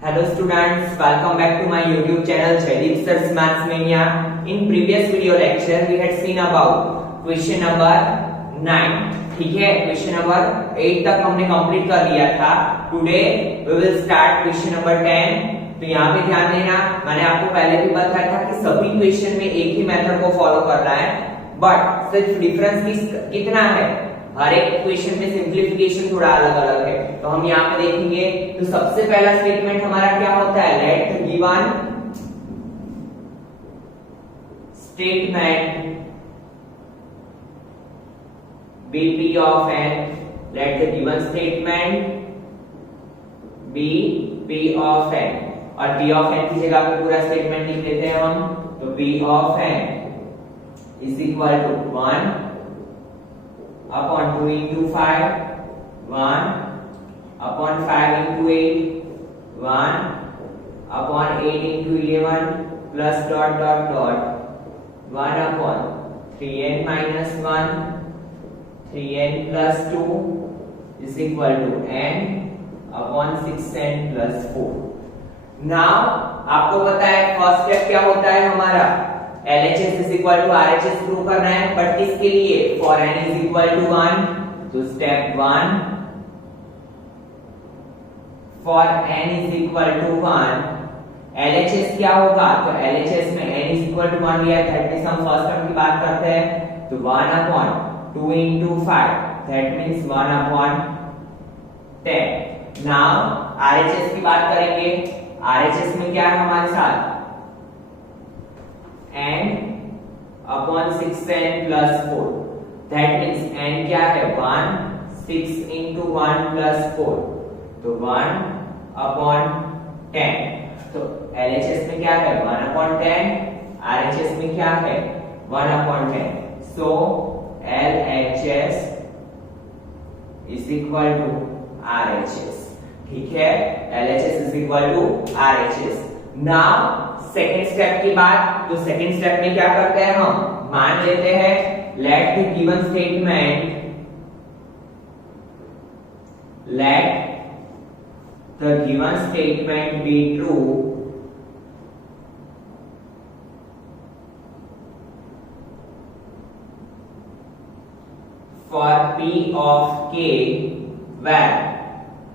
Hello students, welcome back to my YouTube channel Jaideep Sir's Maths Mania. In previous video lecture we had seen about question number 9. ठीक है, question number 8 तक हमने complete कर लिया था. Today we will start question number 10. तो यहाँ पे ध्यान देना, मैंने आपको पहले भी बताया था कि सभी क्वेश्चन में एक ही मेथड को फॉलो करना है, बट सिर्फ डिफरेंस कितना है, हर एक क्वेश्चन में सिंप्लीफिकेशन थोड़ा अलग अलग है. तो हम यहाँ पे देखेंगे. तो सबसे पहला स्टेटमेंट हमारा क्या होता है, let the given statement be P of n. Let the given statement be P of n. और P of n की जगह पे पूरा स्टेटमेंट लिख देते हैं हम. तो P of n is equal to 1 upon 2 into 5, 1 upon 5 into 8, 1 upon 8 into 11 plus dot dot dot 1 upon 3n minus 1, 3n plus 2 is equal to n upon 6n plus 4. Now आपको पता है फर्स्ट स्टेप क्या होता है हमारा, LHS is equal to RHS prove करना है, but किसके लिए, for n is equal to 1. तो step 1 for n is equal to 1, LHS क्या होगा, तो LHS में n is equal to 1 लिया है, दैट मींस हम फर्स्ट टर्म की बात करते हैं. तो 1 upon 2 into 5, that means 1 upon 10. Now RHS की बात करेंगे. RHS में क्या है हमारे साथ, n upon 6n plus 4, that means n क्या है 1, 6 into 1 plus 4, तो 1 upon 10. तो LHS में क्या है 1 upon 10, RHS में क्या है 1 upon 10. So LHS is equal to RHS. ठीक है, LHS is equal to RHS. Now second step की बात. तो सेकेंड स्टेप में क्या करते हैं हम, मान लेते हैं let the given statement, let the given statement be true for P of k where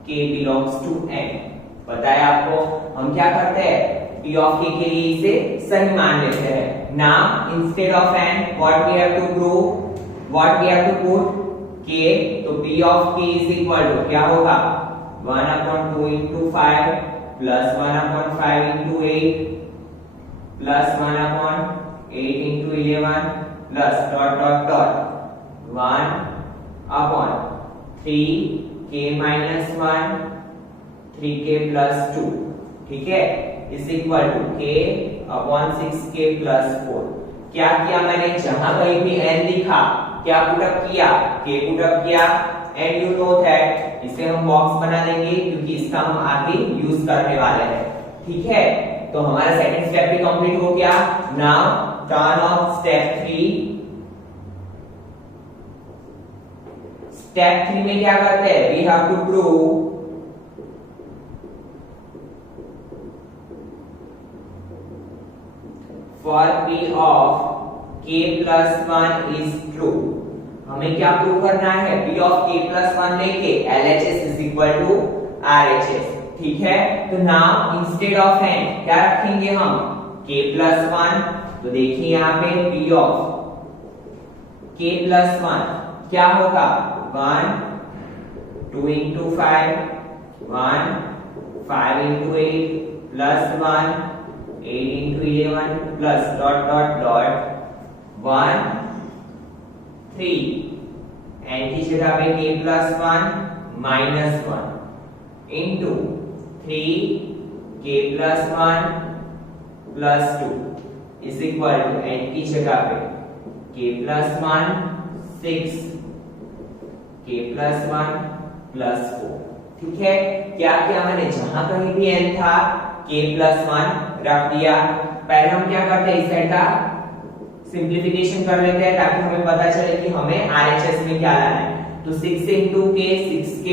k belongs to n. पता है आपको, हम क्या करते हैं, P of k के लिए इसे सही मान लेते हैं. Now instead of n what we have to prove, what we have to put k. तो P of k is equal to क्या होगा, 1 upon 2 into 5 plus 1 upon 5 into 8 plus 1 upon 8 into 11 plus dot dot dot 1 upon 3k minus 1, 3k plus 2. ठीक है, is equal to k upon 6k plus 4. क्या किया मैंने, जहां कहीं भी n दिखा क्या पुटअप किया, k पुटअप किया, एंड यू नो दैट इसे हम बॉक्स बना देंगे क्योंकि इसका हम आगे यूज करने वाले हैं. ठीक है, तो हमारा सेकंड स्टेप भी कंप्लीट हो गया. Now turn of step 3. Step 3 में क्या करते हैं, we have to prove for P of k plus 1 is true. हमें क्या प्रूव करना है, P of k plus 1 लेके LHS is equal to RHS. ठीक है, तो नाउ इंस्टेड ऑफ n क्या रखेंगे हम, k plus 1. तो देखिए यहाँ पे P of k plus 1 क्या होगा, 1 2 into 5, 1 5 into 8 plus 1 8 into 11 plus dot dot dot 1 3 n की जगह पे k plus 1 minus 1 into 3 k plus 1 plus 2 is equal to n की जगह पे k plus 1 6 k plus 1 plus 4. ठीक है, क्या किया मैंने, जहां कहीं भी n था k plus 1 रख दिया. पहले हम क्या करते हैं, इस साइड का सिंप्लीफिकेशन कर लेते हैं ताकि हमें पता चले कि हमें RHS में क्या लाना है. तो 6 into k 6k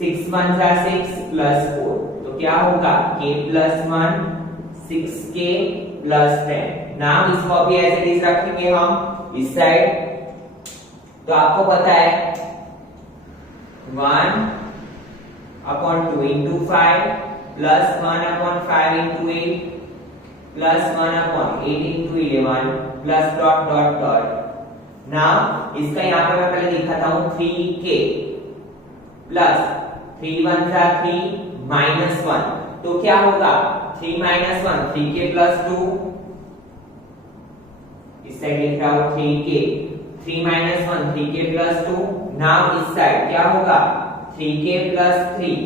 6 1 6 plus 4, तो क्या होगा k प्लस 1 6k प्लस 10। नाम इसको अभी एज इट इज रखेंगे हम इस साइड। तो आपको पता है 1/2 into 5 plus 1/5 into 8 plus 1/8 into 11 plus dot dot dot। Now इसका यहाँ पे मैं पहले लिखा था 3k प्लस 3 1 जा 3 माइनस 1। तो क्या होगा 3 माइनस 1 3k प्लस 2। इस साइड लिख रहा हूं 3k 3 minus 1 3k plus 2। Now इस साइड क्या होगा 3k प्लस 3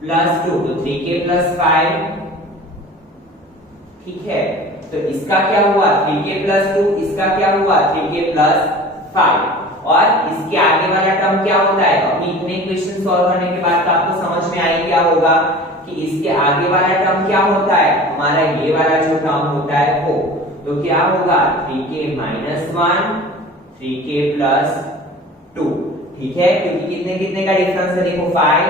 प्लस 2 तो 3k प्लस 5। ठीक है, तो इसका क्या हुआ 3k प्लस 2, इसका क्या हुआ 3k प्लस 5। और इसके आगे वाला टर्म क्या होता है, अभी इतने इक्वेशन सॉल्व करने के बाद आपको समझ में आई क्या होगा कि इसके आगे वाला टर्म क्या होता है, हमारा ये वाला जो टर्म होता है वो। तो क्या होगा 3k माइनस 1 3k प्लस 2। ठीक है, क्योंकि कितने कितने का डिफरेंस है देखो 5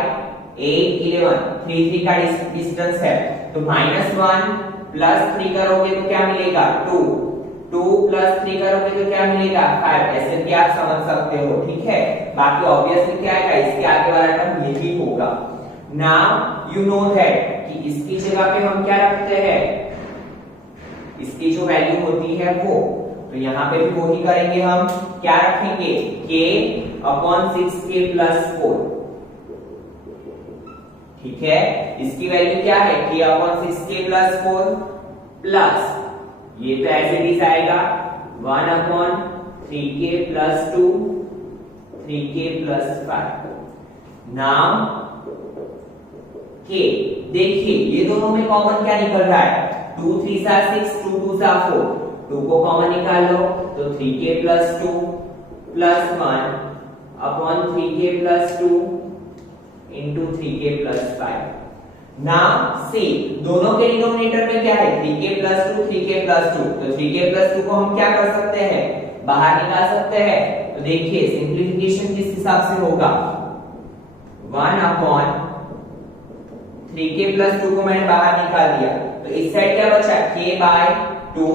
8 11 3 3 का डिस्टेंस है। तो -1 प्लस 3 करोगे तो क्या मिलेगा 2 2 प्लस 3 करोगे तो क्या मिलेगा 5। ऐसे भी आप समझ सकते हो। ठीक है, बाकी ऑब्वियसली क्या आएगा इसके आगे वाला टर्म यही होगा। नाउ यू नो दैट कि इसकी जगह पे हम क्या रखते हैं, इसकी जो वैल्यू होती है वो। तो यहाँ पे भी वो ही करेंगे हम, क्या रखेंगे k/6k प्लस 4। ठीक है, इसकी वैल्यू क्या है k/6k प्लस 4 प्लस ये तो ऐसे ही आएगा 1/3k plus 2 3k plus 5। Now k देखिए ये दोनों में कॉमन क्या निकल रहा है 2 3 6 2 2 4 2 को कॉमन निकाल लो तो 3k plus 2 plus 1/3k plus 2 into 3k plus 5। Now see दोनों के डिनोमिनेटर में क्या है 3k प्लस 2 3k प्लस 2। तो 3k प्लस 2 को हम क्या कर सकते हैं बाहर निकाल सकते हैं। तो देखिए सिंप्लीफिकेशन किस हिसाब से होगा 1/3k प्लस 2 को मैंने बाहर निकाल दिया। तो इस साइड क्या बचा k/2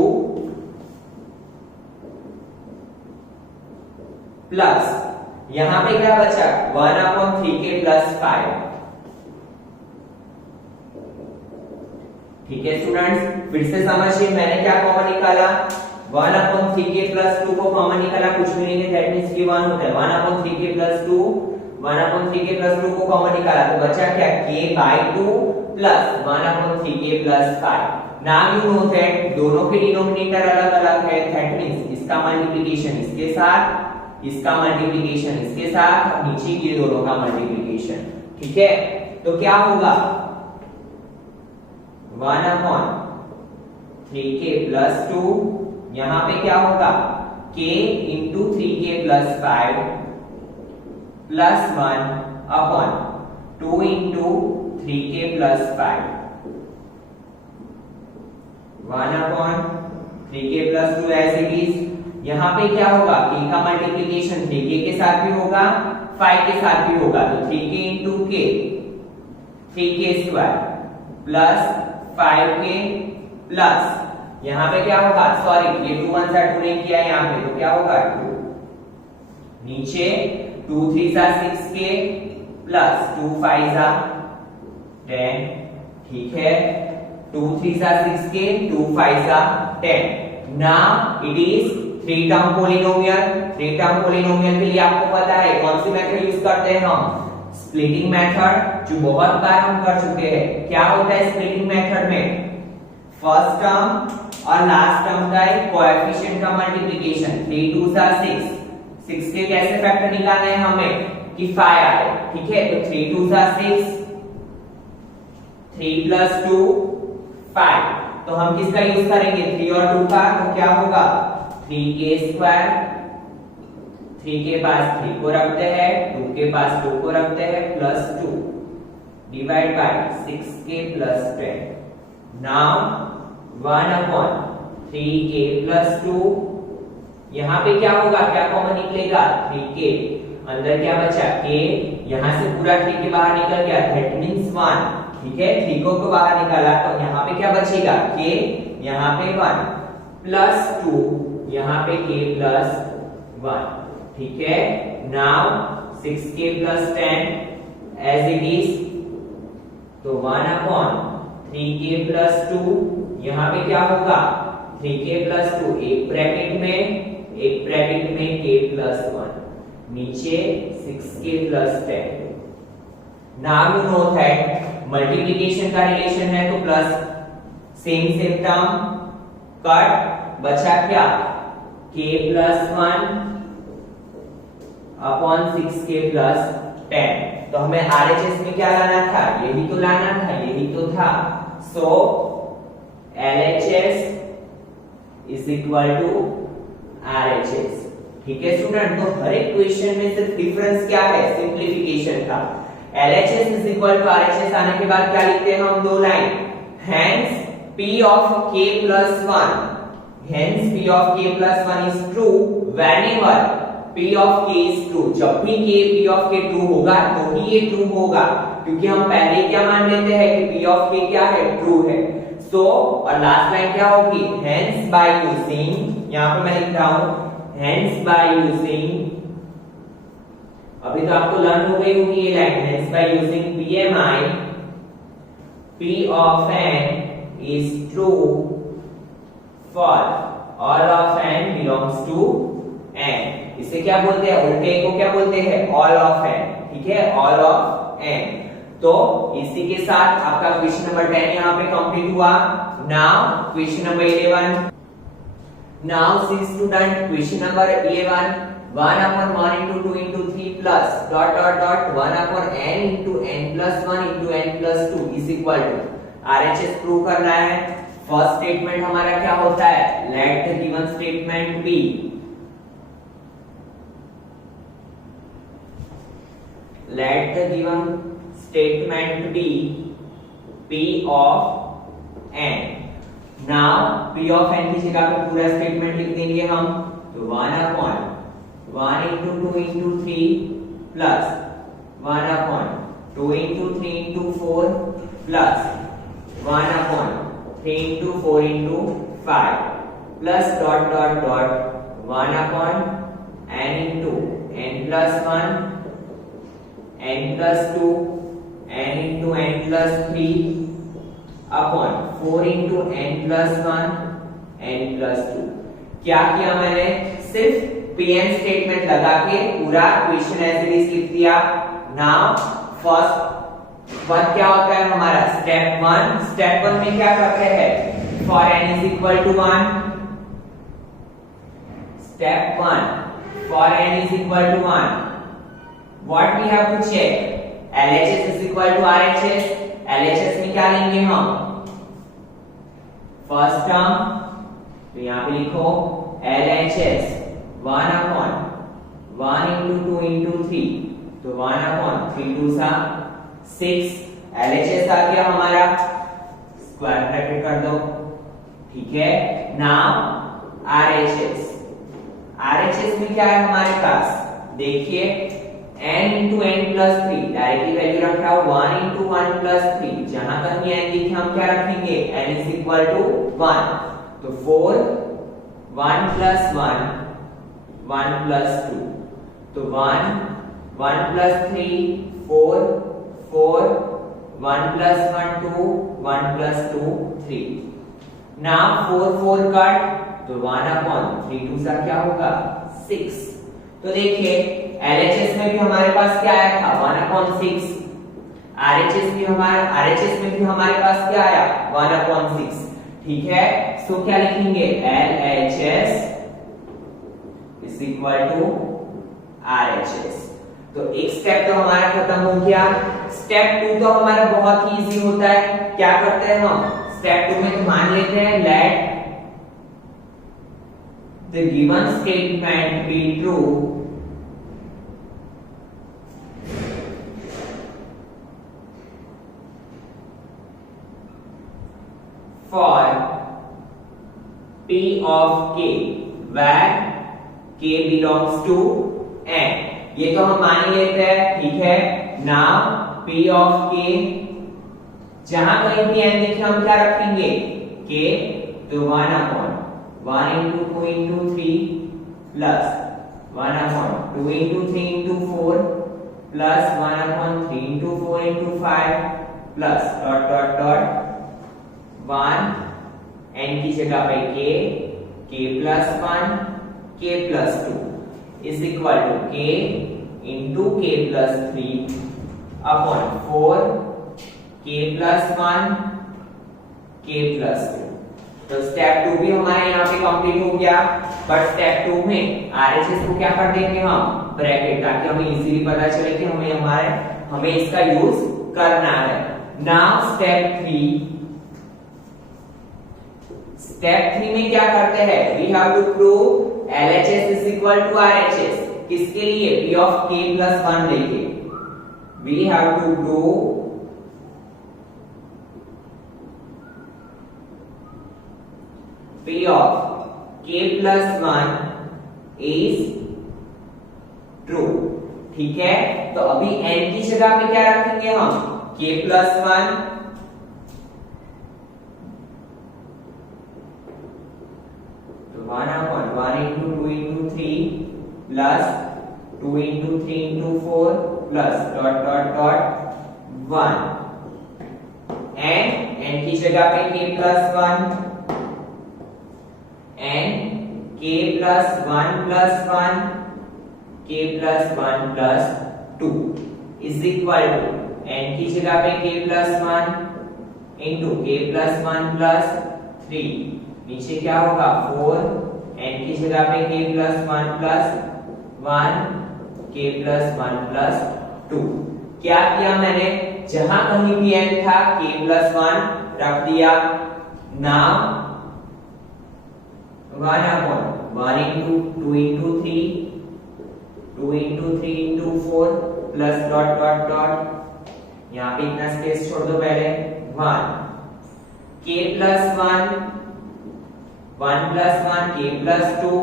प्लस यहां पे क्या बचा 1/3k प्लस 5। ठीक है स्टूडेंट्स, फिर से समझिए मैंने क्या कॉमन निकाला 1/3k प्लस 2 को कॉमन निकाला, कुछ भी नहीं है दैट मींस कि 1 होता है 1/3k प्लस 2 1/3k प्लस 2 को कॉमन निकाला तो बचा क्या k/2 plus 1/3k plus 5। Now you know that दोनों के डिनोमिनेटर अलग अलग है दैट मींस इसका मल्टीप्लिकेशन इसके साथ इसका मल्टीप्लिकेशन इसके साथ नीचे ये दोनों का मल्टीप्लिकेशन। ठीक है, तो क्या होगा 1/3k प्लस 2 यहां पे क्या होगा k into 3k plus 5 plus 1/2 into 3k plus 5 1/3k plus 2 ऐसे ही। यहां पे क्या होगा k का मल्टीप्लिकेशन 3k के साथ भी होगा 5 के साथ भी होगा। तो 3k into k 3k square plus 5k plus यहां पे क्या होगा सॉरी ये 2 1 सा 2 नहीं किया यहां पे तो क्या होगा 2 नीचे 2 3 सा 6k प्लस 2 5 सा 10। ठीक है 2 3 सा 6k 2 5 सा 10। Now it is 3 term polynomial. 3 term polynomial के लिए आपको पता है कौन सी मेथड यूज करते हैं हम स्प्लिटिंग मेथड, जो बहुत बार हम कर चुके हैं। क्या होता है स्प्लिटिंग मेथड में फर्स्ट टर्म और लास्ट टर्म का कोएफिशिएंट का मल्टीप्लिकेशन 3 2 सा 6 के कैसे फैक्टर निकालना है हमें कि 5 आए। ठीक है, तो 3 2 सा 6 3 प्लस 2 5। तो हम किसका यूज करेंगे 3 और 2 का। तो क्या होगा 3k स्क्वायर 3 के पास 3 को रखते हैं 2 के पास 2 को रखते हैं plus 2 divide by 6k plus 10। Now 1/3k plus 2 यहां पे क्या होगा क्या कॉमन निकलेगा 3k अंदर क्या बचा k, यहां से पूरा 3 के बाहर निकल गया, दैट मींस 1। ठीक है, 3 को बाहर निकाला तो यहाँ पे क्या बचेगा, k, यहाँ पे 1 प्लस 2, यहाँ पे k प्लस 1। ठीक है, now 6k plus 10 as it is, तो 1 अपॉन 3k प्लस 2, यहाँ पे क्या होगा 3k प्लस 2, एक ब्रैकेट में k प्लस 1, नीचे 6k plus 10। Now you know that multiplication का रिलेशन है तो प्लस, सेम टर्म कट, बचा क्या k plus 1 upon 6k plus 10। तो हमें RHS में क्या लाना था, यही तो लाना था, यही तो था। So LHS is equal to RHS। ठीक है स्टूडेंट, तो हर एक क्वेश्चन में सिर्फ डिफरेंस क्या है, सिंप्लीफिकेशन का। LHS is equal to RHS आने के बाद क्या लिखते हैं हम, 2 line, hence P of k plus 1, hence P of k plus 1 is true whenever P of k is true। जब भी P of k true होगा तो ही ये true होगा, क्योंकि हम पहले क्या मान लेते हैं कि P of k क्या है, true है। सो और लास्ट लाइन क्या होगी, hence by using, यहाँ पे मैं लिख रहा हूं hence by using, अभी तो आपको लर्न हो गई होगी ये line, hence by using PMI, P of n is true for all of n belongs to n। इसे क्या बोलते हैं, उल्टे को क्या बोलते हैं, all of n। ठीक है, all of n। तो इसी के साथ आपका क्वेश्चन नंबर 10 यहाँ पे कंप्लीट हुआ। Now question number 11। Now see student, question number 11, 1 upon 1 into 2 into 3 plus dot dot dot 1 upon n into n plus 1 into n plus 2 is equal to RHS prove करना है। First statement हमारा क्या होता है, let the given statement be, let the given statement be P of n। now P of n की जगह पे पूरा स्टेटमेंट लिख देंगे हम, तो 1 upon 1 into 2 into 3 plus 1 upon 2 into 3 into 4 plus 1 upon 3 into 4 into 5 plus dot dot dot 1 upon n into n plus 1 n plus 2 n into n plus 3 upon 4 into n plus 1 n plus 2। क्या किया मैंने, सिर्फ pn statement लगा के पूरा question as it is लिख दिया। Now first one क्या होता है हमारा, स्टेप 1। स्टेप 1 में क्या करते हैं, for n is equal to 1, step 1 for n is equal to 1, what we have to check, LHS is equal to RHS। LHS में क्या लेंगे हम, फर्स्ट टर्म, तो यहाँ पे लिखो LHS 1 upon 1 into 2 into 3, तो 1 upon 3 2 सा 6, LHS आ गया हमारा, स्क्वायर ब्रैकेट कर दो। ठीक है, नाउ RHS, RHS में क्या है हमारे पास, देखिए n into n plus 3, directly value रख रहा हूं 1 into 1 plus 3, जहां तक ये n दिखे हम क्या रखेंगे, n is equal to 1, तो 4 1 plus 1 1 plus 2, तो 1 1 plus 3 4 4 1 plus 1 2 1 plus 2 3। Now 4 4 cut, तो 1 upon 3 2 सा क्या होगा 6। तो देखिए LHS में भी हमारे पास क्या आया था 1 upon 6, RHS में भी हमारे पास क्या आया 1 upon 6। ठीक है, सो क्या लिखेंगे, LHS is equal to RHS। तो एक स्टेप तो हमारा खत्म हो गया। स्टेप 2 तो हमारा बहुत ही इजी होता है। क्या करते हैं हम, स्टेप 2 में तो मान लेते हैं late the given statement be true for P of k where k belongs to n। ये तो हम मान ही लेते हैं, ठीक है। नाउ p ऑफ k, जहां कहीं भी n देखें हम क्या रखेंगे, k, तो 1 upon 1 into 2 into 3 plus 1 upon 2 into 3 into 4 plus 1 upon 3 into 4 into 5 plus dot dot dot 1 n की जगह पे k plus 1 k plus 2 is equal to k into k plus 3 upon 4 k plus 1 k plus 2। तो step 2 भी हमारे यहाँ पे complete हो गया। बट स्टेप 2 में आरएचएस को क्या कर देंगे हम, ब्रैकेट, ताकि हमें इजीली पता चले कि हमें इसका यूज करना है। नाउ स्टेप 3 में क्या करते हैं, we have to prove LHS is equal to RHS. किसके लिए, p ऑफ k प्लस 1 लेके we have to prove p of k plus 1 is true, ठीक है। तो अभी n की जगह पे क्या रखेंगे हम, k plus 1, तो 1 upon 1 into 2 into 3 plus 2 into 3 into 4 plus dot dot dot 1 and n की जगह पे k plus 1 and k plus 1 plus 1 k plus 1 plus 2 is equal to n की जगह पे k plus 1 into k plus 1 plus 3, नीचे क्या होगा 4, n की जगह पे k plus 1 plus 1 k plus 1 plus 2। क्या किया मैंने, जहां कहीं भी n था k plus 1 रख दिया। Now 1 upon 1 into 2 into 3 2 into 3 into 4 plus dot dot dot, यहाँ पे इतना स्पेस छोड़ दो पहले, 1 k plus 1 1 plus 1 k plus 2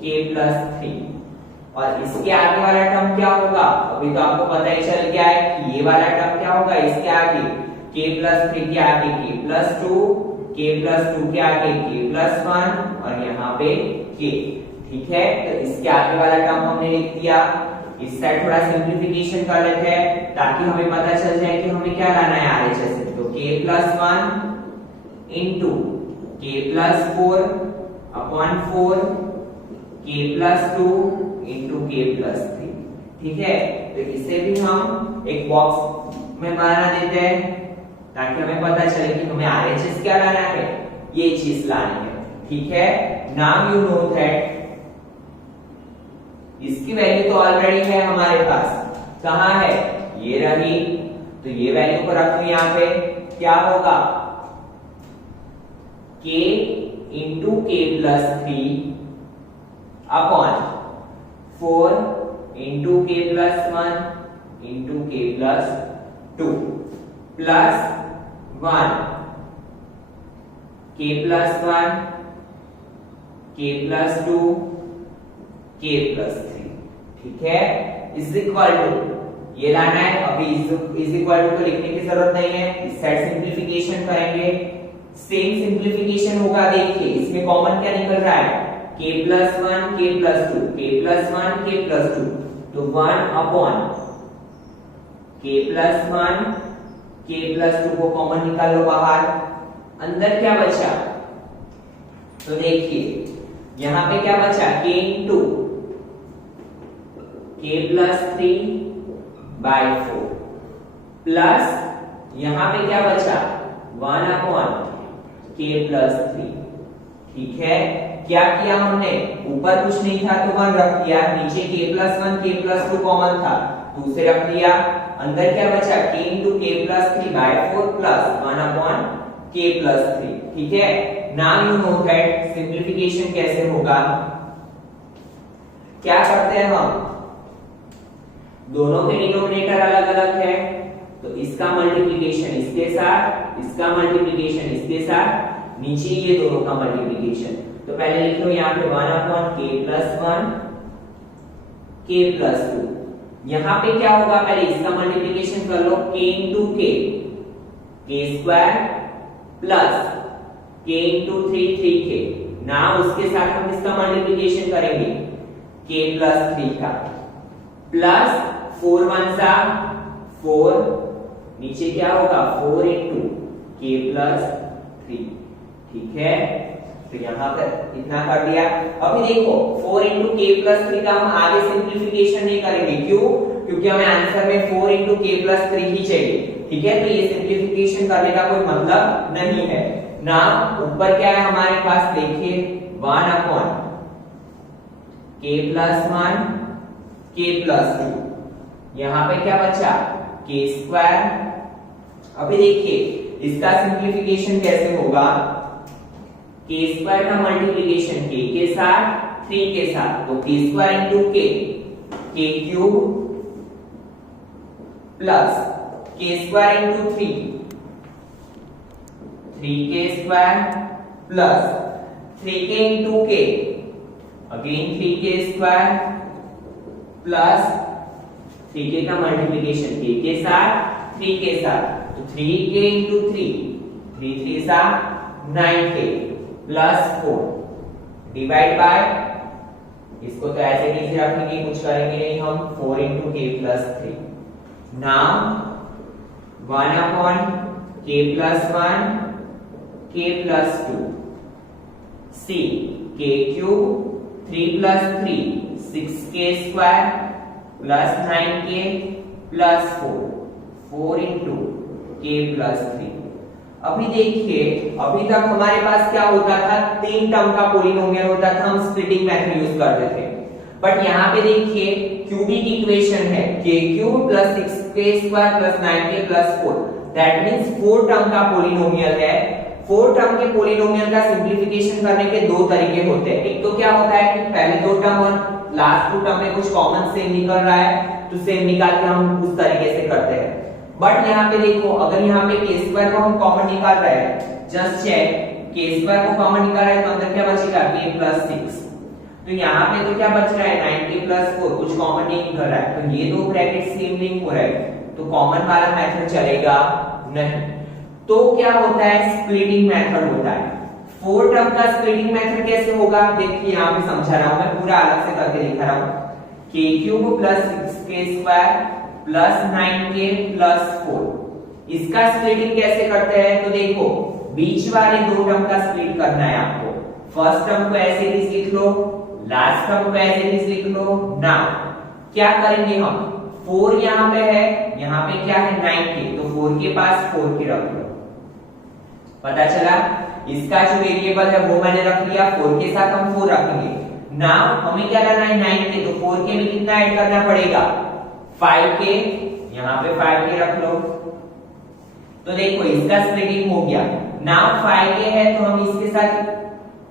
k plus 3, और इसके आगे वाला टर्म क्या होगा, अभी तो आपको पता ही चल गया है कि ये वाला टर्म क्या होगा, इसके आगे k plus 3 के आगे k plus 2 k plus 2 के आगे k plus 1 और यहाँ पे k, ठीक है। तो इसके आगे वाला टर्म हमने लिख दिया। इस साइड थोड़ा सिंप्लीफिकेशन कर लेते हैं ताकि हमें पता चल जाए कि हमें क्या लाना है आरएचएस से। तो k plus 1 into k plus 4 upon 4 k plus 2 into k plus 3, ठीक है। तो इसे भी हम एक बॉक्स में बना देते हैं ताकि हमें पता चले कि हमें आरएचएस क्या लाना है, ये चीज लानी है, ठीक है। नाउ यू नो दैट इसकी वैल्यू तो ऑलरेडी है हमारे पास, कहां है, ये रही। तो ये वैल्यू को रख दो यहाँ पे, क्या होगा k into k plus 3 upon 4 into k plus 1 into k plus 2 plus 1 k plus 1 k plus 2 k plus 3, ठीक है। इज इक्वल टू ये लाना है, अभी इज इक्वल टू तो लिखने की जरूरत नहीं है, इस साइड सिंप्लीफिकेशन करेंगे, सेम सिंप्लीफिकेशन होगा। देखिए इसमें कॉमन क्या निकल रहा है, k plus 1 k plus 2 k plus 1 k plus 2, तो 1 upon k plus 1 k plus 2 को कॉमन निकाल लो बाहर, अंदर क्या बचा, तो देखिए यहां पे क्या बचा, k into k plus 3 by 4 plus यहां पे क्या बचा 1 upon k plus 3, ठीक है। क्या किया हमने, ऊपर कुछ नहीं था तो 1 रख दिया, नीचे k plus 1 k plus 2 common था तो उसे रख दिया, अंदर क्या बचा k into k plus 3 by 4 plus 1 upon k plus 3, ठीक है। Now you know that simplification कैसे होगा, क्या करते हैं हम, दोनों के डिनोमिनेटर अलग अलग है तो इसका मल्टीप्लिकेशन इसके साथ, इसका मल्टीप्लिकेशन इसके साथ, नीचे ये दोनों का मल्टीप्लिकेशन। तो पहले लिख लो यहाँ पे 1 upon k plus 1 k plus 2। यहाँ पे क्या होगा, पहले इसका मल्टीप्लिकेशन कर लो, k into k square plus k into 3k। ना उसके साथ हम इसका मल्टीप्लिकेशन करेंगे k प्लस 3 का, प्लस 4 1 सा 4, नीचे क्या होगा 4 इंटू k प्लस 3। ठीक है, तो यहाँ पर इतना कर दिया। अभी देखो 4 इंटू के प्लस 3 का हम आगे सिंप्लीफिकेशन नहीं करेंगे, क्यों? क्योंकि हमें आंसर में 4 इंटू के प्लस 3 ही चाहिए। ठीक है, तो ये सिंप्लीफिकेशन करने का कोई मतलब नहीं है ना। ऊपर क्या है हमारे पास, देखिए 1 अपॉन के प्लस 1 के प्लस 2, यहाँ पे क्या बचा के स्क्वायर। अभी देखिए इसका सिंप्लीफिकेशन कैसे होगा, के स्क्वायर का मल्टीप्लिकेशन के साथ 3 के साथ, तो k square into k cube plus k square into 3k square plus 3k into k, again 3k square plus 3k का मल्टीप्लिकेशन के साथ 3 के साथ, तो 3k इंटू 3 3 सा 9k प्लस 4 डिवाइड बाय, इसको तो ऐसे नीचे रखेंगे, कुछ करेंगे नहीं हम, 4 इंटू के प्लस 3। नाउ 1 अपॉन के प्लस 1 के प्लस 2, सी के cube 3 plus 3 6k square plus 9k plus 4 into के प्लस 3। अभी देखिए अभी तक हमारे पास क्या होता था, 3 टर्म का पॉलिनोमियल होता था, हम स्प्लिटिंग मेथड यूज करते थे। बट यहाँ पे देखिए क्यूबिक इक्वेशन है, k cube plus 6k square plus 9k plus 4, that means 4 term का पॉलिनोमियल है। 4 टर्म के पॉलिनोमियल का सिंप्लीफिकेशन करने के दो तरीके होते हैं। एक तो क्या होता है कि पहले दो टर्म और लास्ट 2 टर्म में कुछ कॉमन सेम निकल रहा है, तो सेम निकाल के हम उस तरीके से करते हैं। बट यहाँ पे देखो, अगर यहाँ पे के स्क्वायर को हम कॉमन निकाल रहे हैं, जस्ट चेक, के स्क्वायर को कॉमन निकाल रहे हैं तो अंदर क्या बचेगा k प्लस 6, तो यहाँ पे तो क्या बच रहा है 9k प्लस 4, कुछ कॉमन नहीं निकल रहा है, तो ये दो ब्रैकेट सेम नहीं हो रहा है, तो कॉमन वाला मेथड चलेगा नहीं। तो क्या होता है, स्प्लिटिंग मेथड होता है। 4 टर्म का स्प्लिटिंग मेथड कैसे होगा, देखिए यहाँ पे समझा रहा हूं मैं, पूरा अलग से करके दिखा रहा हूं। k cube plus 6k square plus 9k plus 4, इसका स्प्लिटिंग कैसे करते हैं, तो देखो बीच वाले दो टर्म का स्प्लिट करना है आपको। फर्स्ट टर्म को ऐसे ही लिख लो, लास्ट टर्म को ऐसे ही लिख लो। नाउ क्या करेंगे हम, 4 यहाँ पे है, यहाँ पे क्या है 9k, तो 4 के पास 4k रख लो। पता चला, इसका जो वेरिएबल है वो मैंने रख लिया, 4 के साथ हम 4 रखेंगे। नाउ हमें क्या करना है 9k, तो 4k में कितना ऐड करना पड़ेगा 5k, यहाँ पे 5k रख लो। तो देखो इसका स्प्लिटिंग हो गया। नाउ 5k है तो हम इसके साथ,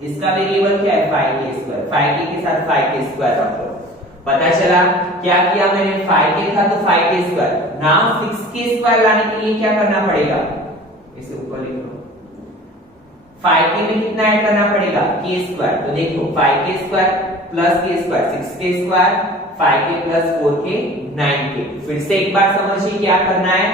इसका वेरिएबल क्या है 5k स्क्वायर, 5k के साथ 5k स्क्वायर रख लो। पता चला क्या किया मैंने, 5k था तो 5k square. Now 6k square लाने के लिए क्या करना पड़ेगा, इसे ऊपर लिख लो, 5k में कितना ऐड करना पड़ेगा k स्क्वायर, तो देखो 5k square plus k square 6k square, 5k plus 4k 9k। फिर से एक बार समझिए क्या करना है,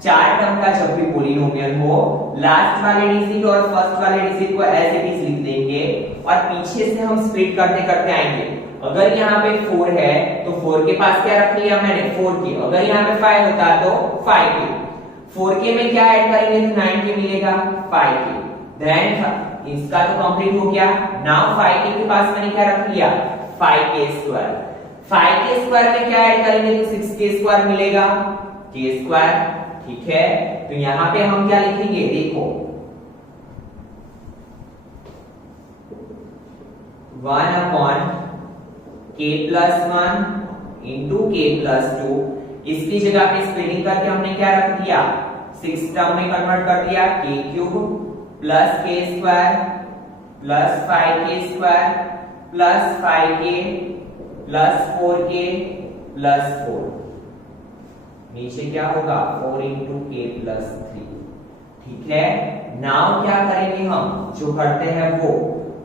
4 टर्म का जब भी पॉलिनोमियल हो, लास्ट वाले डिजिट और फर्स्ट वाले डिजिट को ऐसे ही लिख देंगे और पीछे से हम स्प्लिट करते करते आएंगे। अगर यहाँ पे 4 है तो 4 के पास क्या रख लिया मैंने 4k, अगर यहाँ पे 5 होता तो 5k, 4k में क्या ऐड करेंगे तो 9k मिलेगा 5k। देन इसका तो कंप्लीट हो गया। नाउ 5k के पास मैंने क्या रख लिया 5k स्क्वायर, 5k स्क्वायर में क्या ऐड करेंगे तो 6k स्क्वायर मिलेगा, k स्क्वायर। ठीक है, तो यहां पे हम क्या लिखेंगे, देखो 1 upon k plus 1 into k plus 2, इसकी जगह पे स्प्लिटिंग करके हमने क्या रख दिया 6 टर्म में कन्वर्ट कर दिया, k cube plus k square plus 5k square plus 5k plus 4k plus 4, नीचे क्या होगा 4 इंटू k प्लस 3। ठीक है, नाउ क्या करेंगे हम, जो करते हैं वो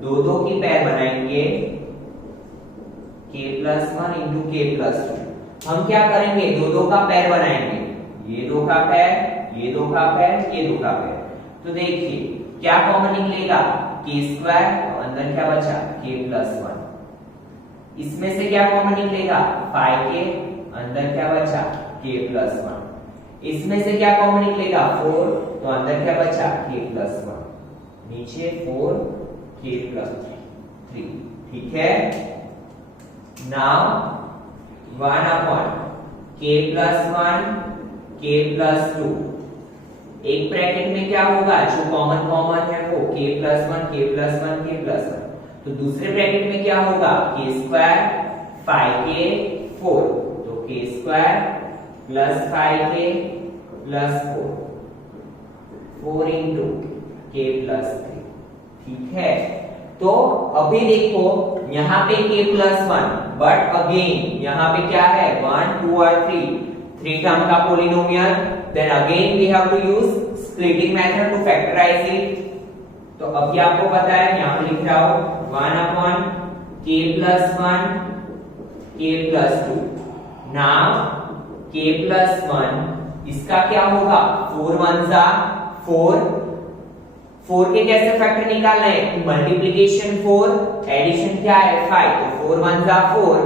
दो दो की पैर बनाएंगे, k plus 1 into k plus 2। हम क्या करेंगे, दो दो का पैर बनाएंगे, ये दो का पैर, ये दो का पैर, ये दो का पैर। तो देखिए क्या कॉमन निकलेगा, k स्क्वायर, तो अंदर क्या बचा k plus 1। इसमें से क्या कॉमन निकलेगा 5k, अंदर क्या बचा k plus 1। इसमें से क्या कॉमन निकलेगा 4, तो अंदर क्या बचा k plus 1, नीचे 4 k plus 3। ठीक है, now 1 upon k plus 1 k plus 2, एक ब्रैकेट में क्या होगा, जो कॉमन है वो k plus 1 k plus 1 k plus 1। तो दूसरे ब्रैकेट में क्या होगा k स्क्वायर 5k 4, तो k square plus 5k plus 4 into k plus 3। ठीक है, तो अभी देखो यहाँ पे k plus 1, बट अगेन यहाँ पे क्या है 1 2 और 3 टर्म का polynomial, then again we have to use splitting method to factorise it. तो अभी आपको पता है, यहाँ पे लिख रहा हूं 1 upon k plus 1 k plus 2। Now k plus 1 इसका क्या होगा 4 1 जा 4, 4 के कैसे फैक्टर निकालना है, मल्टीप्लिकेशन 4, एडिशन क्या है 5, तो 4 1 जा 4,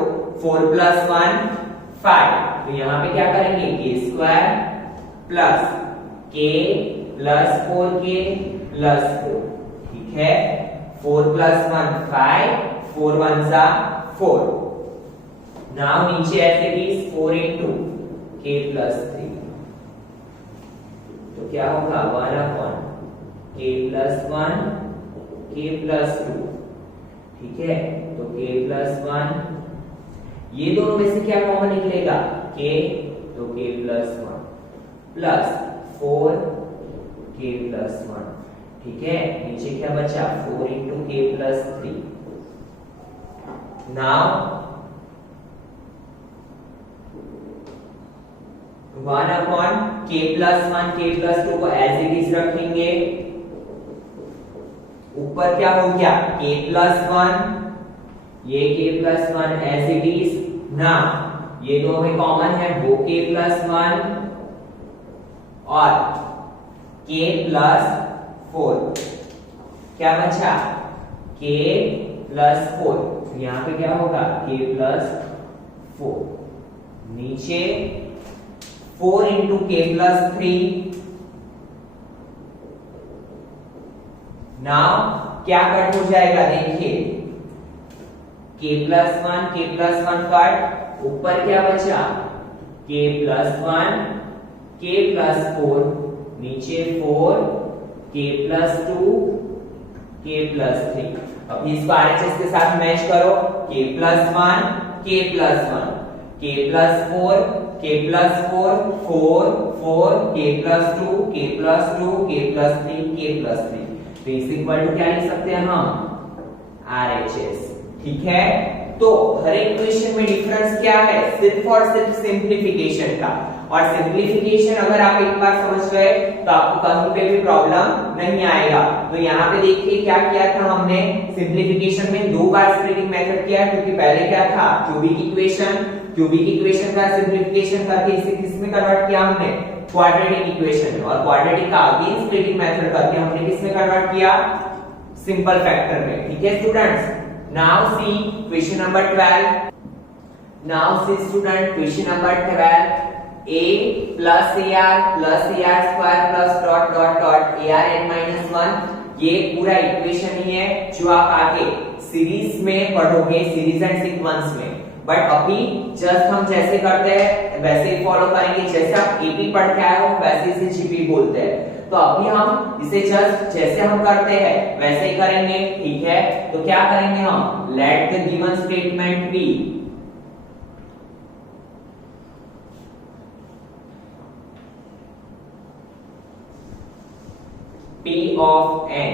4 plus 1 5। तो यहाँ पे क्या करेंगे k square plus k plus 4k plus 4। ठीक है, 4 plus 1 5, 4 1 जा 4। नाउ नीचे ऐसे भी 4 into k plus 3, तो क्या होगा 1 upon k plus 1 k plus 2। ठीक है, तो k plus 1, ये दोनों में से क्या कॉमन निकलेगा k, तो k plus 1 plus 4 k plus 1। ठीक है, नीचे क्या बचा 4 into k plus 3। Now 1 upon k plus 1 k plus 2 को एज इट इज रखेंगे, ऊपर क्या हो गया k plus 1, ये k plus 1 as it is. ना ये दो में कॉमन है वो k plus 1 और k plus 4, क्या बचा k plus 4। यहाँ पे क्या होगा k plus 4, नीचे 4 into k plus 3। नाउ क्या कट हो जाएगा, देखिए k plus 1 कट, ऊपर क्या बचा k plus 1 k plus 4, नीचे 4 k plus 2 k plus 3। अब इसको RHS के साथ मैच करो, k plus 1 k plus 1 k plus 4 k plus 4 4 4 k plus 2 k plus 2 k plus 3 k plus 3। तो इस इक्वल टू क्या लिख सकते हैं हम RHS। ठीक है, तो हर एक क्वेश्चन में डिफरेंस क्या है, सिर्फ और सिर्फ सिंप्लीफिकेशन का। और सिंप्लीफिकेशन अगर आप एक बार समझ गए तो आपको कहीं पे भी प्रॉब्लम नहीं आएगा। तो यहाँ पे देखिए क्या किया था हमने, सिंप्लीफिकेशन में 2 बार स्प्लिटिंग मेथड किया, क्योंकि पहले क्या था क्यूबिक इक्वेशन का सिंप्लीफिकेशन करके इसे किस में कन्वर्ट किया हमने, क्वाड्रेटिक इक्वेशन में, और क्वाड्रेटिक का अगेन स्प्लिटिंग मेथड करके हमने किस में कन्वर्ट किया, सिंपल फैक्टर में। ठीक है students, now see question number 12। Now see student question number 12, a plus ar plus ar square plus dot dot dot ar n minus 1, ये पूरा इक्वेशन ही है जो आप आगे सीरीज में पढ़ोगे, सीरीज एंड सीक्वेंस में। बट अभी जस्ट हम जैसे करते हैं वैसे ही फॉलो करेंगे, जैसे आप एपी पढ़ के आए हो वैसे इसे जीपी बोलते हैं। तो अभी हम इसे जस्ट जैसे हम करते हैं वैसे ही करेंगे। ठीक है, तो क्या करेंगे हम, let the given statement be P of n।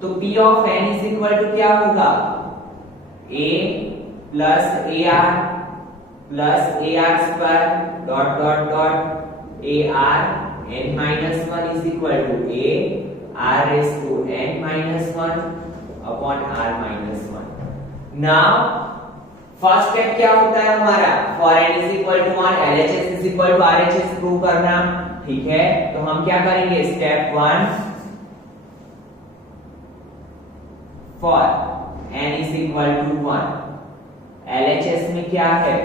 तो P of n is equal to क्या होगा, a plus ar plus ar square dot dot dot ar n minus 1 is equal to a r raise to n minus 1 upon r minus 1। Now first step क्या होता है हमारा, for n is equal to 1 LHS is equal to RHS prove करना। ठीक है, तो हम क्या करेंगे, step 1 for n is equal to 1 LHS में क्या है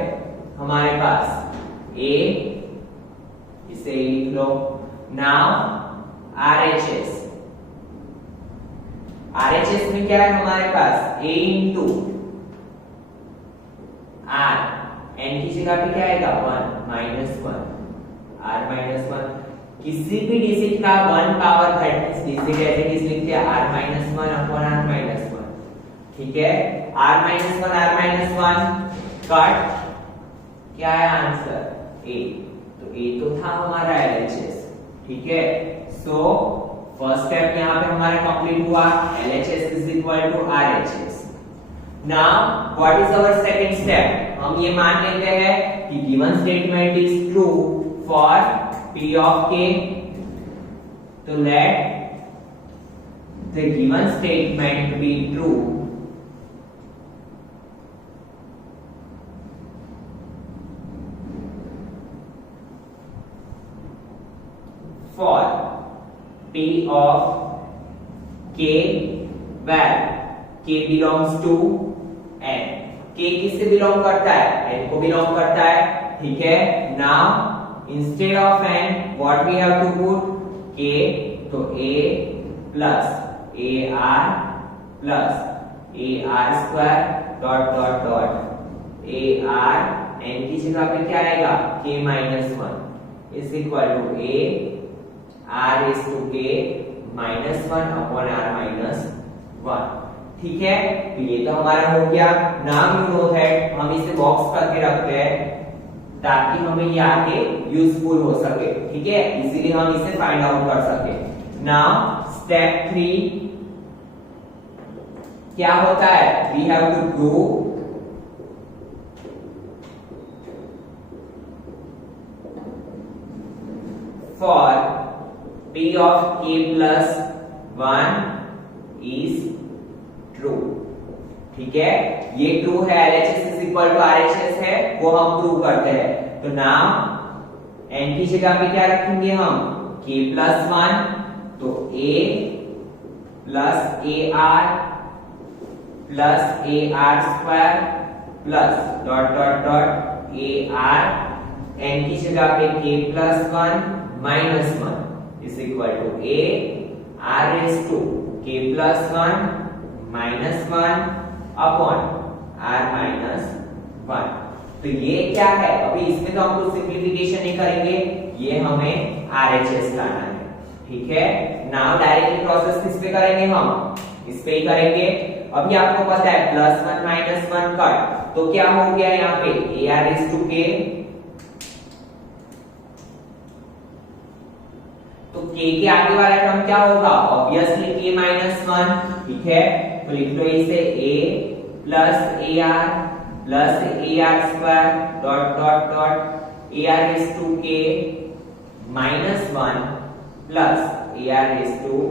हमारे पास a, इसे लिख लो। नाउ RHS में क्या है हमारे पास a इंटू r, n की जगह पे क्या आएगा 1 माइनस 1 r माइनस 1, किसी भी डिजिट का 1 पावर 30 डिजिट ऐसे किस लिखते हैं r minus 1 upon r minus 1। ठीक है, r माइनस 1 कट, क्या है आंसर a, तो a तो था हमारा LHS। ठीक है, सो फर्स्ट स्टेप यहाँ पे हमारा कंप्लीट हुआ, LHS is equal to RHS। Now what is our second step, हम ये मान लेते हैं कि given statement is true for P of K, तो let the given statement be true for P of K where K belongs to N, K किससे belong करता है, N को बिलोंग करता है। ठीक है, now instead of N what we have to put K, तो A plus AR plus AR square dot dot dot AR, N की जगह पे क्या आएगा K minus 1 is equal to A r is to k minus 1 upon r minus 1। ठीक है, तो ये तो हमारा हो गया। नाउ यू नो दैट हम इसे बॉक्स करके रखते हैं ताकि हमें ये आगे यूजफुल हो सके। ठीक है, इजीली हम इसे फाइंड आउट कर सके। नाउ स्टेप 3 क्या होता है, we have to prove for P of K plus 1 is true। ठीक है, ये ट्रू है, LHS is equal to RHS है, वो हम प्रूव करते हैं। तो नाउ n की जगह पे क्या रखेंगे हम K plus 1, तो A plus AR plus AR square plus dot dot dot AR, n की जगह पे K plus 1 minus 1 is equal to A r raised to K plus 1 minus 1 upon r minus 1। तो ये क्या है, अभी इसमें तो हम कुछ सिंप्लीफिकेशन नहीं करेंगे, ये हमें RHS लाना है। ठीक है, नाउ डायरेक्टली प्रोसेस किस पे करेंगे, हम इस पे ही करेंगे। अभी आपको पता है प्लस 1 माइनस 1 कट, तो क्या हो गया यहाँ पे AR raised to K, तो k के आगे वाला टर्म क्या होगा, ऑब्वियसली k माइनस 1। ठीक है, तो लिख लो इसे a plus AR plus AR square dot dot dot AR raise to k minus 1 plus AR raise to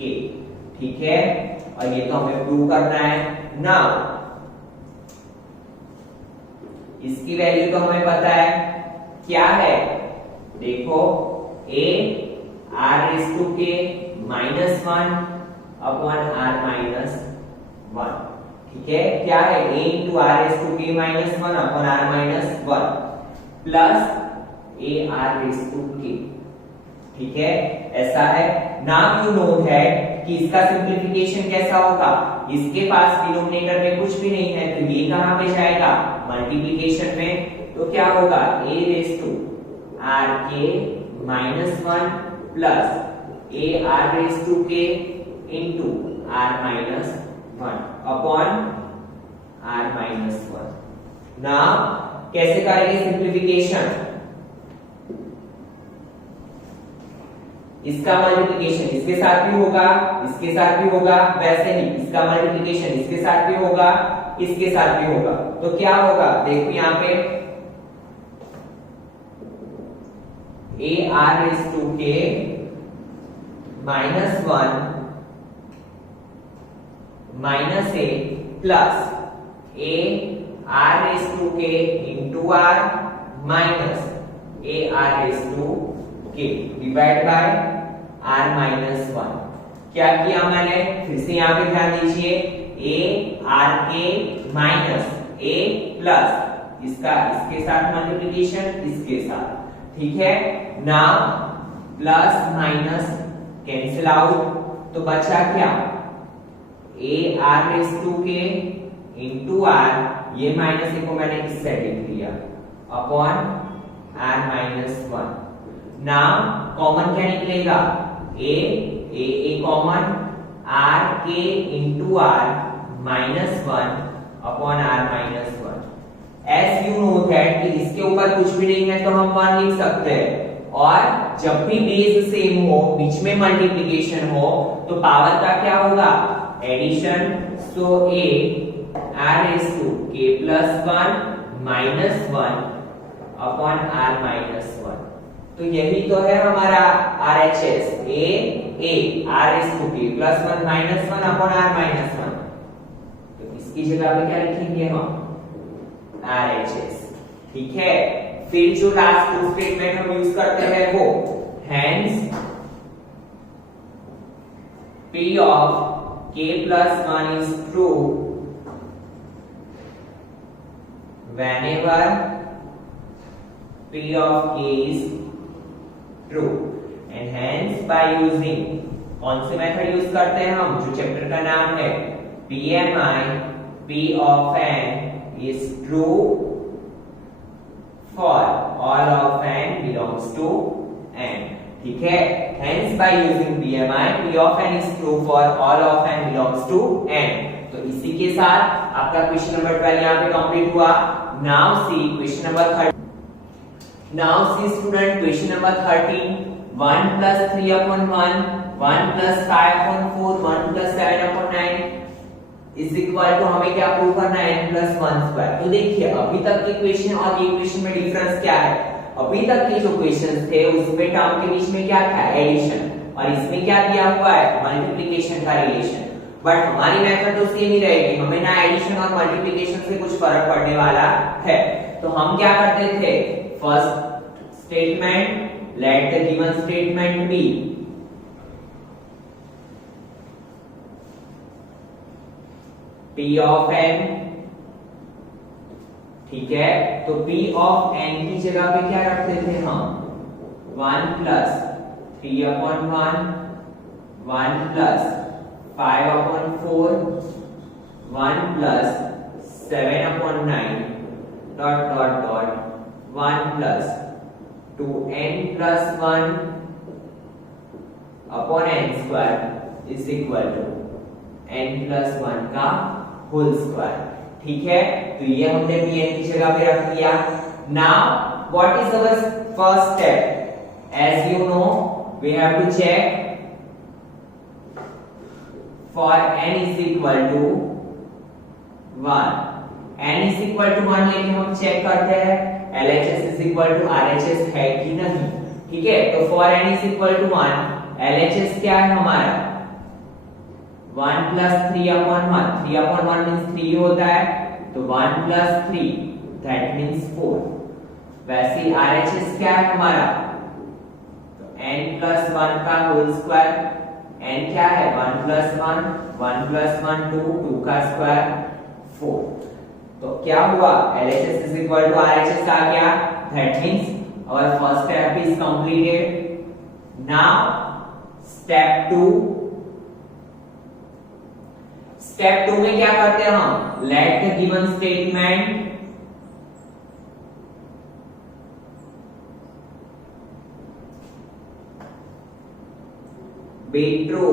k। ठीक है, और ये तो हमें प्रूव करना है। नाउ इसकी वैल्यू तो हमें पता है क्या है, देखो a r raised to k minus 1 upon r minus 1। ठीक है, क्या है a into r raised to k minus 1 upon r minus 1 plus a r raised to k। ठीक है, ऐसा है। नाउ यू नो दैट कि इसका सिंप्लीफिकेशन कैसा होगा, इसके पास डिनोमिनेटर में कुछ भी नहीं है, तो ये कहां पे जाएगा मल्टीप्लिकेशन में, तो क्या होगा a raised to r k minus 1 plus a r raised to k into r minus 1 upon r minus 1। Now कैसे करेंगे सिंप्लीफिकेशन, इसका मल्टीप्लिकेशन इसके साथ भी होगा, इसके साथ भी होगा, वैसे ही इसका मल्टीप्लिकेशन इसके साथ भी होगा, इसके साथ भी होगा, तो क्या होगा देखो यहाँ पे a r raised to k minus 1 minus a plus a r raised to k into r minus a r raised to k divide by r minus 1। क्या किया मैंने, फिर से यहाँ पे ध्यान दीजिए, a r k minus a plus इसका इसके साथ मल्टीप्लिकेशन इसके साथ, ठीक है ना, प्लस माइनस कैंसिल आउट, तो बचा क्या, a r raised to k into r, ये माइनस को मैंने इस साइड लिख दिया, upon r minus 1। Now common क्या निकलेगा, a common, r k into r minus 1 upon r minus 1। As you know that कि इसके ऊपर कुछ भी नहीं है तो हम 1 लिख सकते हैं, और जब भी बेस सेम हो, बीच में मल्टीप्लिकेशन हो, तो पावर का क्या होगा, addition. So a r raised to k plus 1 minus 1 upon r minus 1। तो यही तो है हमारा RHS, a r raised to k plus 1 minus 1 upon r minus 1। तो इसकी जगह पे क्या लिखेंगे हम, RHS, ठीक है। फिर जो लास्ट टू स्टेटमेंट हम यूज करते हैं वो, hence P of k plus 1 is true whenever P of k is true, and hence by using, कौन से मेथड यूज करते हैं हम, जो चैप्टर का नाम है PMI, P of n is true for all of n belongs to n, ठीक है। hence by using PMI, P of n is true for all of n belongs to n। तो इसी के साथ आपका क्वेश्चन नंबर 12 यहाँ पे complete हुआ। Now see question number 13। Now see student question number 13, 1 plus 3 upon 1, 1 plus 5 upon 4, 1 plus 7 upon 9 is equal to, हमें क्या प्रूव करना है, n plus 1 स्क्वायर। तो देखिए अभी तक के क्वेश्चन और ये क्वेश्चन में डिफरेंस क्या है, अभी तक के जो क्वेश्चंस थे उसमें टर्म के बीच में क्या था, एडिशन, और इसमें क्या दिया हुआ है, मल्टीप्लिकेशन का रिलेशन। बट हमारी मेथड तो सेम ही रहेगी, हमें ना एडिशन और मल्टीप्लिकेशन से कुछ फर्क पड़ने वाला है। तो हम क्या करते थे, first statement, let the given statement be P of n, ठीक है। तो P of n की जगह पे क्या रखते थे हम, 1 plus 3 upon 1, 1 plus 5 upon 4, 1 plus 7 upon 9 dot dot dot 1 plus 2n plus 1 upon n square is equal to n plus 1 का होल स्क्वायर, ठीक है। तो ये हमने Pn की जगह पे रख दिया। Now what is our first step, as you know we have to check for n is equal to 1, n is equal to 1 लेके हम चेक करते हैं LHS is equal to RHS है कि नहीं, ठीक है। तो for n is equal to 1, LHS क्या है हमारा, 1 plus 3 upon 1, 3 upon 1 means 3 होता है, तो 1 plus 3 that means 4। वैसे RHS क्या है हमारा, तो n plus 1 का होल स्क्वायर, n क्या है, 1 plus 1, 1 plus 1 2, 2 का स्क्वायर 4। तो क्या हुआ, LHS is equal to RHS आ गया, that means our first step is completed। now step 2, step 2 में क्या करते हैं हम, let the given statement be true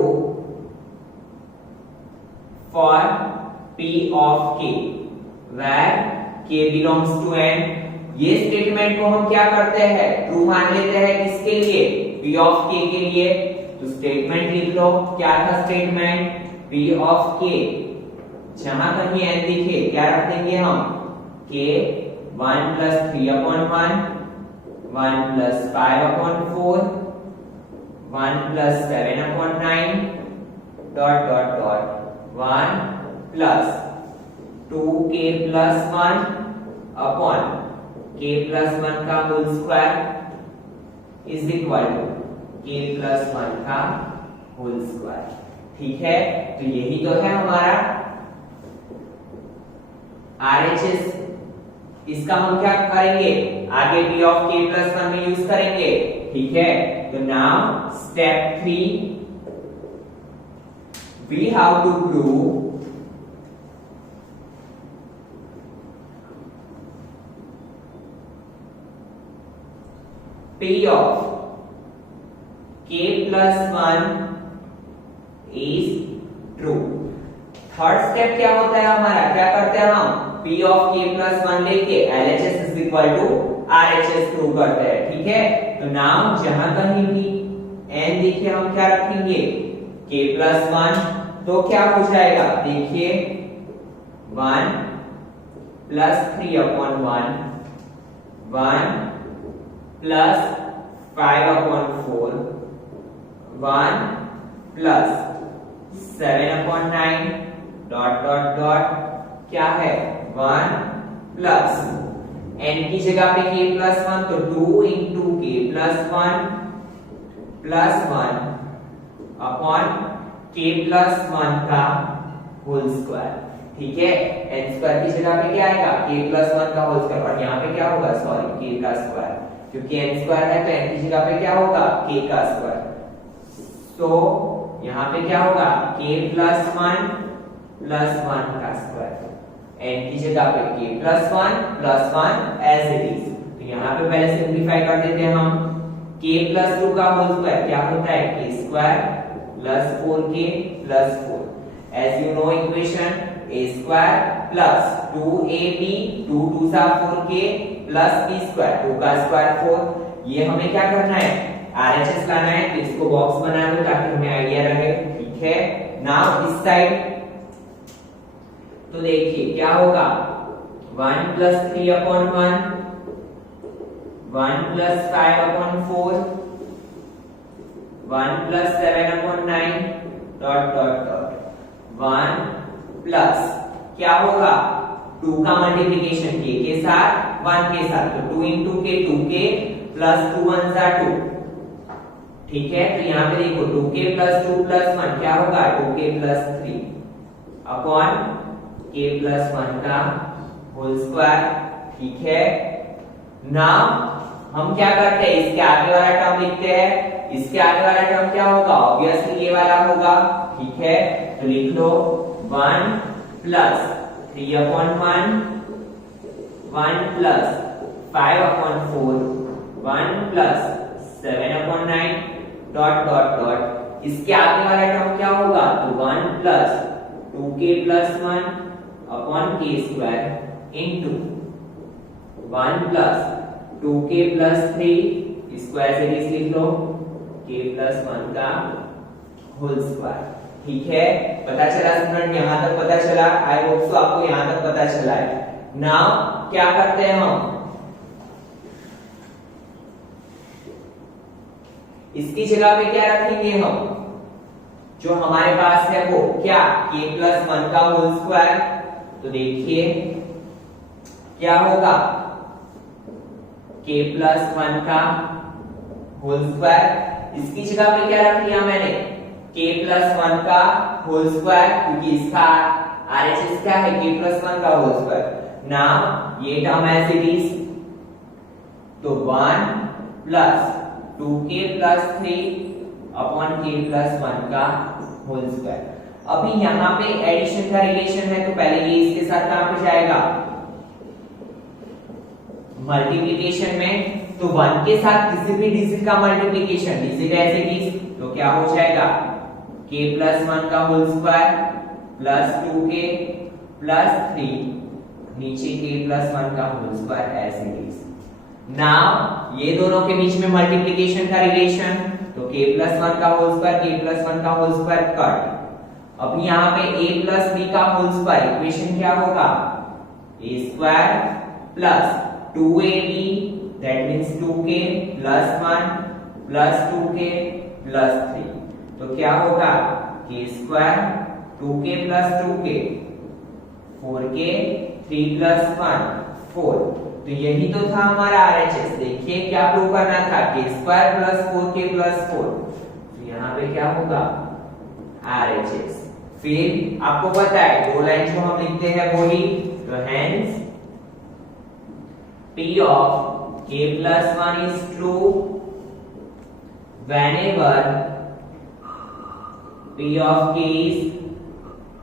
for P of k where k belongs to n। ये स्टेटमेंट को हम क्या करते हैं, ट्रू मान लेते हैं, किसके लिए, P of k के लिए। तो स्टेटमेंट लिख लो, क्या था स्टेटमेंट, P of k, जहां कहीं n दिखे क्या रख देंगे हम, k 1 plus 3 upon 1, 1 plus 5 upon 4, 1 plus 7 upon 9 dot dot dot 1 plus 2k plus 1 upon k plus 1 का whole square is equal to k plus 1 का होल स्क्वायर। ठीक है, तो यही तो है हमारा RHS। इसका हम क्या करेंगे, आगे p ऑफ k प्लस 1 में यूज करेंगे। ठीक है, तो now step 3 we have to prove p of k plus 1 is true। Third step क्या होता है हमारा, क्या करते हैं हम, p of k plus 1 लेके LHS is equal to RHS prove करते हैं। ठीक है, तो नाम जहां कहीं भी n देखिए हम क्या रखेंगे k plus 1, तो क्या हो जाएगा, देखिए 1 plus 3 upon 1, 1 plus 5 upon 4, 1 plus 7 upon 9 dot dot dot क्या है 1 प्लस n की जगह पे k प्लस 1, तो 2 into k plus 1 plus 1 upon k plus 1 का होल स्क्वायर। ठीक है, n स्क्वायर की जगह पे क्या आएगा, k प्लस 1 का होल स्क्वायर, और यहाँ पे क्या होगा, सॉरी k का स्क्वायर, क्योंकि n स्क्वायर है तो n की जगह पे क्या होगा, k का स्क्वायर। तो यहाँ पे क्या होगा, k प्लस 1 का स्क्वायर, n की जगह पे k plus 1 as it is. तो यहाँ पे पहले सिंप्लीफाई कर देते हैं हम, k प्लस 2 का होल स्क्वायर क्या होता है, k square plus 4k plus 4, as you know equation a square plus 2ab 2 2 सा 4k प्लस b स्क्वायर 2 का स्क्वायर 4। ये हमें क्या करना है, RHS लाना है, तो इसको बॉक्स बना दो ताकि हमें आइडिया रहे। ठीक है, नाउ इस साइड तो देखिए क्या होगा, 1 plus 3 upon 1, 1 plus 5 upon 4, 1 plus 7 upon 9 dot dot dot, 1 plus क्या होगा, 2 का मल्टीप्लिकेशन k के साथ 1 के साथ, तो 2 इंटू k 2k प्लस 2 1 जा 2। ठीक है, तो यहाँ पे देखो 2k प्लस 2 प्लस 1 क्या होगा, 2k plus 3 upon k plus 1 का होल स्क्वायर। ठीक है, नाउ हम क्या करते हैं, इसके आगे वाला टर्म लिखते हैं, इसके आगे वाला टर्म क्या होगा, ऑब्वियसली ये वाला होगा। ठीक है, तो लिख लो 1 plus 3 upon 1, 1 plus 5 upon 4, 1 plus 7 upon 9 dot dot dot, इसके आगे वाला टर्म क्या होगा, तो 1 plus 2k plus 1 upon k square into 1 plus 2k plus 3 square से लिख लो k प्लस 1 का होल स्क्वायर। ठीक है, पता चला स्टूडेंट, यहां तक पता चला, आई होप सो आपको यहां तक पता चला है। नाउ क्या करते हैं हम, इसकी जगह पे क्या रखेंगे हम, जो हमारे पास है वो क्या, k प्लस 1 का होल स्क्वायर। तो देखिए क्या होगा, k प्लस 1 का होल स्क्वायर, इसकी जगह पे क्या रख लिया मैंने, k प्लस 1 का होल स्क्वायर, क्योंकि इसका RHS क्या है, k प्लस 1 का होल स्क्वायर। नाउ ये टर्म एज इट इज, तो 1 plus 2k plus 3 upon k plus 1 का होल स्क्वायर। अभी यहाँ पे एडिशन का रिलेशन है, तो पहले ये इसके साथ कहां पे जाएगा, मल्टीप्लिकेशन में, तो 1 के साथ किसी भी डिजिट का मल्टीप्लिकेशन, डिजिट ऐसे ही, तो क्या हो जाएगा, k प्लस 1 का whole square plus 2k plus 3 नीचे k प्लस 1 का whole square as it is. Now ये दोनों के बीच में मल्टीप्लिकेशन का रिलेशन, तो k प्लस 1 का होल स्क्वायर, k प्लस 1 का होल स्क्वायर कट। अब यहाँ पे a प्लस b का होल स्क्वायर, इक्वेशन क्या होगा, a square plus 2ab that means 2k plus 1 plus 2k plus 3, तो क्या होगा, k square 2k plus 2k 4k 3 + 1 4। तो यही तो था हमारा RHS। देखिए क्या प्रूव करना था, k² + 4k + 4। तो यहाँ पे क्या होगा RHS। फिर आपको पता है दो लाइन जो हम लिखते हैं वो ही, तो hence P of k + 1 is true whenever P of k is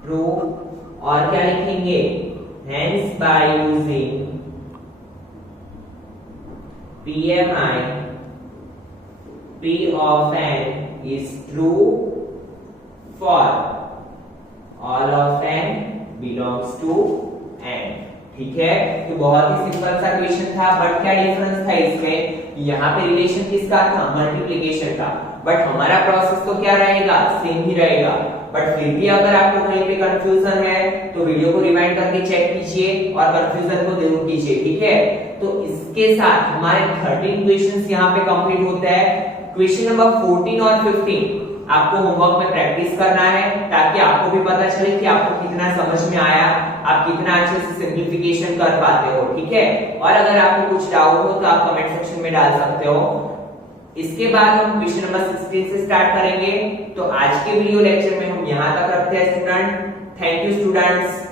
true। और क्या लिखेंगे, hence by using PMI P of n is true for all of n belongs to n। ठीक है, तो बहुत ही सिंपल सा क्वेश्चन था, बट क्या डिफरेंस था इसमें, यहाँ पे रिलेशन किसका था, मल्टीप्लिकेशन का, बट हमारा प्रोसेस तो क्या रहेगा, सेम ही रहेगा। बट फिर भी अगर आपको कहीं पे कंफ्यूजन है तो वीडियो को रिवाइंड करके चेक कीजिए और कंफ्यूजन को दूर कीजिए। ठीक है, तो इसके साथ हमारे 13 क्वेश्चंस यहाँ पे कंप्लीट होता है। क्वेश्चन नंबर 14 और 15 आपको होमवर्क में प्रैक्टिस करना है, ताकि आपको भी पता चले कि आपको कितना समझ में आया, आप कितना अच्छे से सिंपलीफिकेशन कर पाते हो। ठीक है, और अगर आपको कुछ डाउट हो तो आप कमेंट सेक्शन में डाल सकते हो। इसके बाद हम क्वेश्चन नंबर 16 से स्टार्ट करेंगे। तो आज के वीडियो लेक्चर में हम यहाँ तक रखते हैं स्टूडेंट। Thank you students.